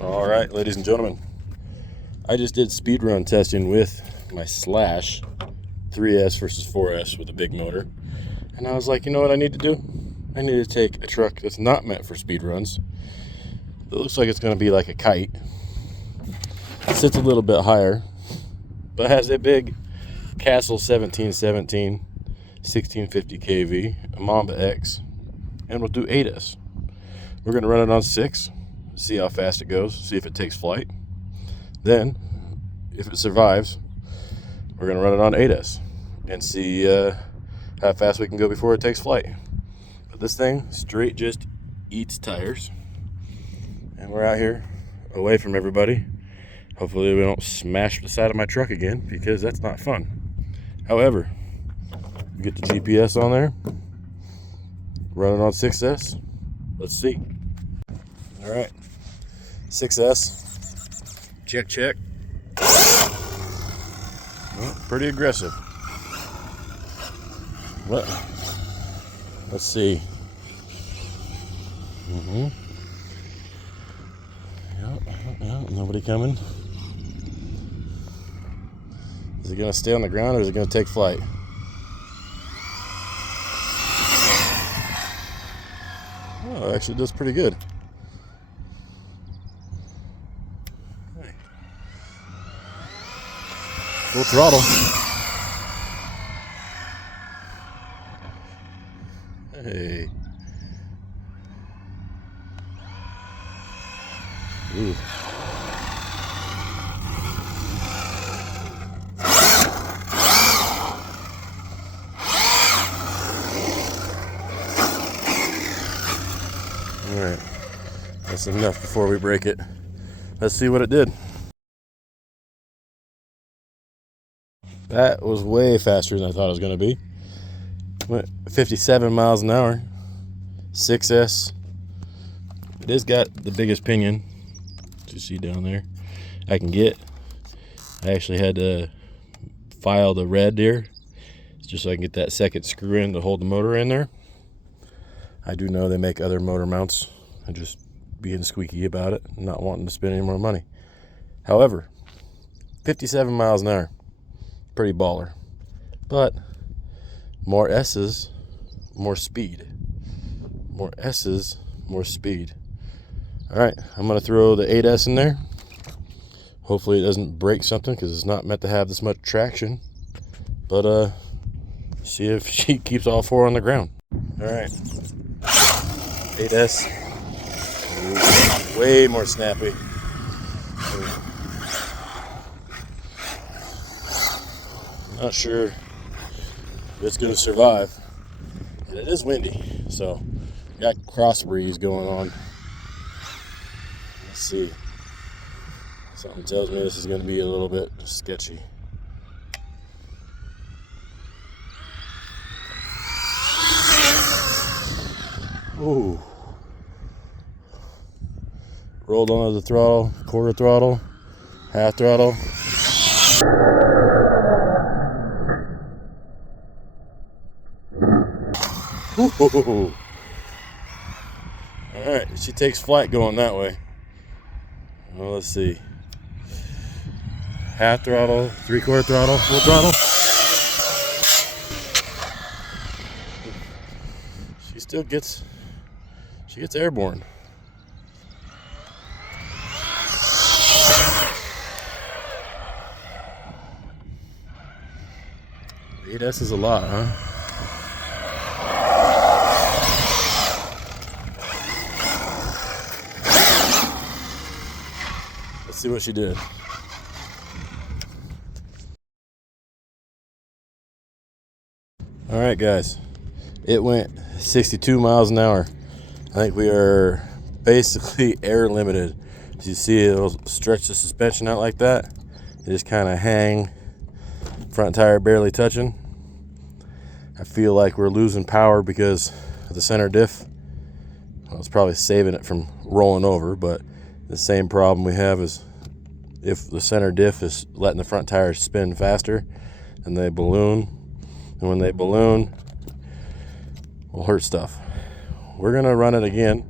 All right, ladies and gentlemen, I just did speed run testing with my Slash 3S versus 4S with a big motor, and I was like, you know what I need to do? I need to take a truck that's not meant for speed runs. It looks like it's going to be like a kite. It sits a little bit higher, but has a big Castle 1717 1650 kV, a Momba X, and we'll do 8S. We're going to run it on 6, see how fast it goes, see if it takes flight. Then, if it survives, we're going to run it on 8S and see how fast we can go before it takes flight. But this thing straight just eats tires. And we're out here away from everybody. Hopefully we don't smash the side of my truck again, because that's not fun. However, we get the GPS on there, run it on 6S. Let's see. All right, 6S. Check. Well, pretty aggressive. Well, let's see. Yep, nobody coming. Is it going to stay on the ground, or is it going to take flight? Oh, it actually does pretty good. Full throttle. Hey. Ooh. All right, that's enough before we break it. Let's see what it did. That was way faster than I thought it was going to be. Went 57 miles an hour. 6S. It has got the biggest pinion, as you see down there, I can get. I actually had to file the red here just so I can get that second screw in to hold the motor in there. I do know they make other motor mounts. I'm just being squeaky about it, not wanting to spend any more money. However, 57 miles an hour, pretty baller. But more S's, more speed. More S's, more speed. All right, I'm gonna throw the 8S in there. Hopefully it doesn't break something, because it's not meant to have this much traction. But see if she keeps all four on the ground. All right, 8S, way more snappy. I'm not sure if it's gonna survive. And it is windy, so got cross breeze going on. Let's see. Something tells me this is going to be a little bit sketchy. Ooh. Rolled onto the throttle, quarter throttle, half throttle. Ooh. All right, she takes flight going that way. Well, let's see. Half throttle, three-quarter throttle, full throttle. She gets airborne. The 8S is a lot, huh? Let's see what she did. All right, guys, it went 62 miles an hour. I think we are basically air limited. As you see, it'll stretch the suspension out like that. It just kind of hang, front tire barely touching. I feel like we're losing power because of the center diff. Well, it's probably saving it from rolling over, but the same problem we have is if the center diff is letting the front tires spin faster, then they balloon. And when they balloon, we'll hurt stuff. We're gonna run it again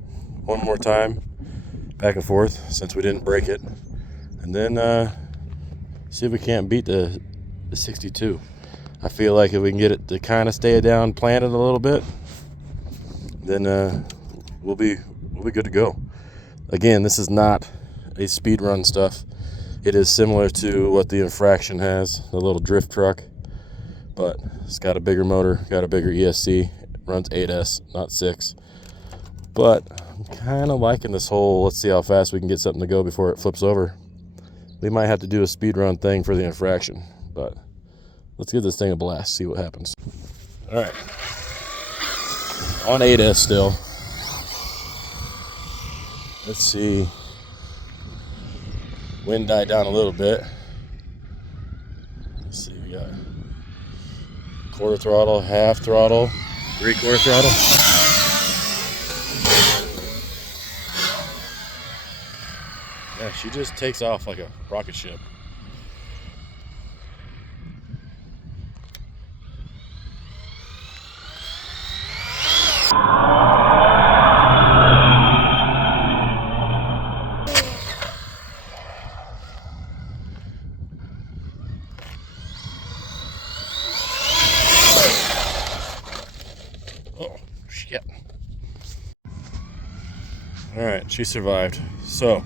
one more time back and forth since we didn't break it, and then see if we can't beat the 62. I feel like if we can get it to kind of stay down, planted a little bit, then we'll be good to go. Again, this is not a speed run stuff. It is similar to what the Infraction has, the little drift truck, but it's got a bigger motor, got a bigger ESC. It runs 8S, not 6. But I'm kind of liking this whole, let's see how fast we can get something to go before it flips over. We might have to do a speed run thing for the Infraction, but let's give this thing a blast, see what happens. All right, on 8S still. Let's see. Wind died down a little bit. Let's see, we got quarter throttle, half throttle, 3/4 throttle. Yeah, she just takes off like a rocket ship. Oh, shit. All right, she survived. So,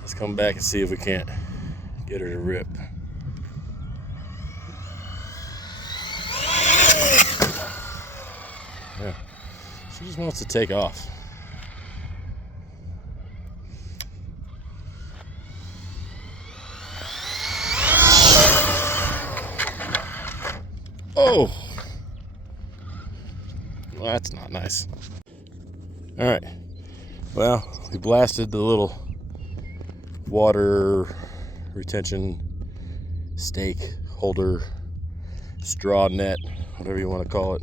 let's come back and see if we can't get her to rip. Yeah, she just wants to take off. Oh! Well, that's not nice. All right. Well, we blasted the little water retention stake holder, straw net, whatever you want to call it,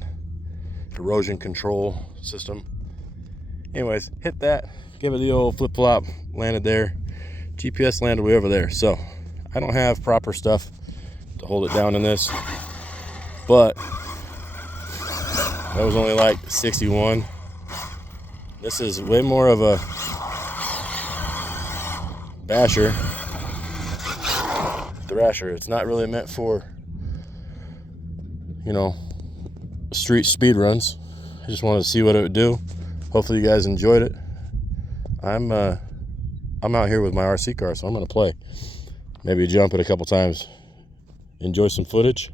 erosion control system. Anyways, hit that, give it the old flip-flop, landed there. GPS landed way over there. So I don't have proper stuff to hold it down in this, but that was only like 61. This is way more of a basher, thrasher. It's not really meant for, you know, street speed runs. I just wanted to see what it would do. Hopefully you guys enjoyed it. I'm out here with my RC car, so I'm gonna play. Maybe jump it a couple times. Enjoy some footage.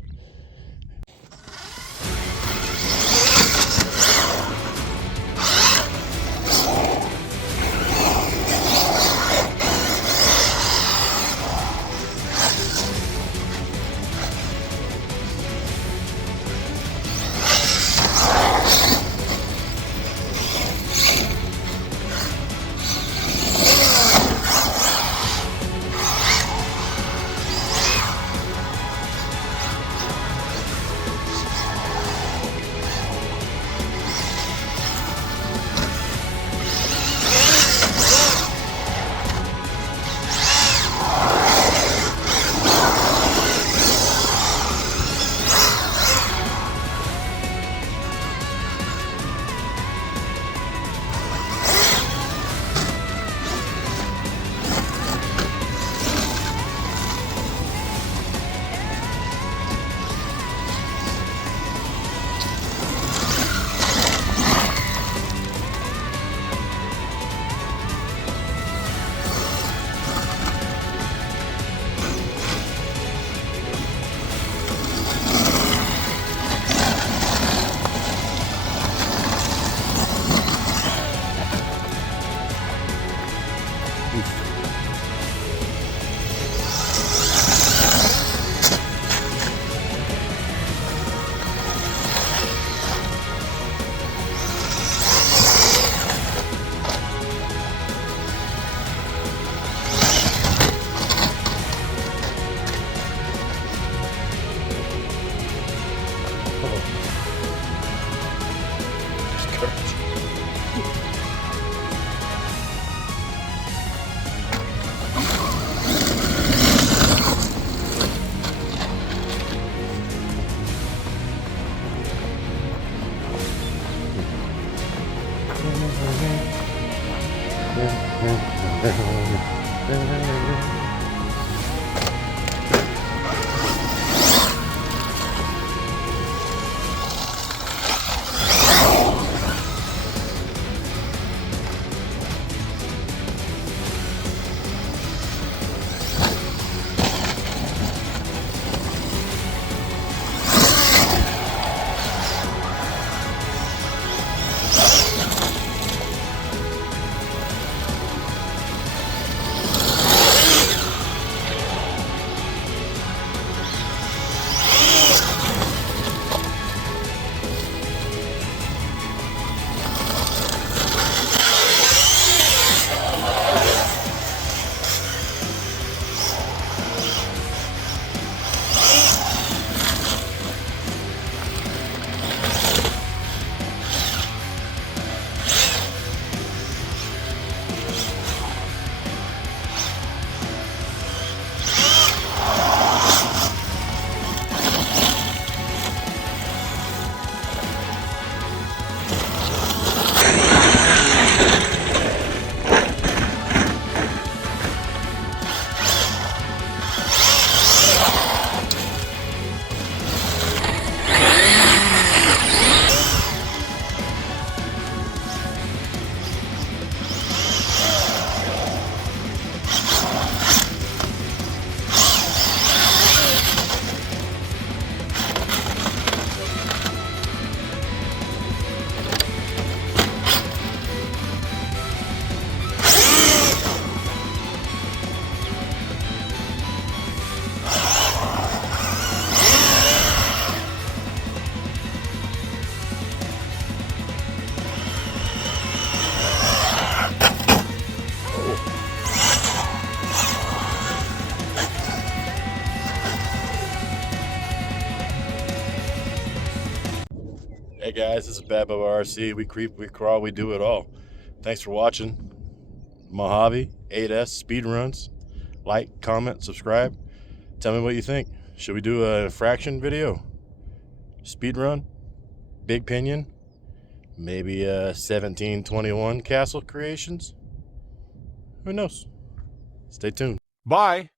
Hey guys, this is Bad Bubba RC. We creep, we crawl, we do it all. Thanks for watching. Mojave 8S speed runs. Like, comment, subscribe. Tell me what you think. Should we do a fraction video? Speed run? Big Pinion? Maybe 1721 castle creations? Who knows? Stay tuned. Bye.